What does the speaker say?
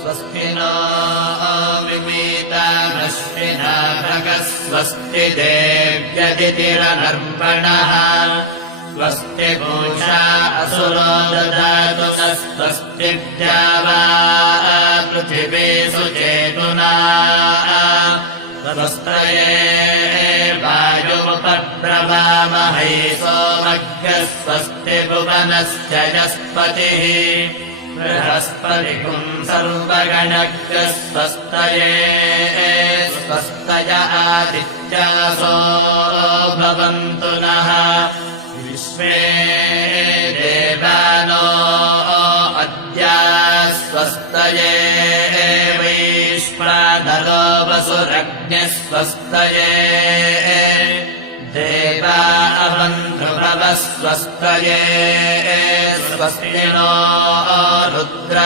स्वस्ति नो मिमीतामश्विना भगः स्वस्ति देव्यदितिरनर्पणः स्वस्ति पूषा असुरो ददातु स्वस्ति द्यावा पृथिवी सुचेतुना स्वस्तये वायुमुपब्रवामहै सोमभ्यः स्वस्ति भुवनस्य यस्पतिः बृहस्पतिगुं सर्वगणभ्यः स्वस्तये स्वस्तय आदित्यासो भवन्तु नः विश्वे देवानो अद्य स्वस्तये वैश्वानरो वसुरग्निः स्वस्तये देवा अवन्धुभवः स्वस्तये स्वस्ति नो रुद्र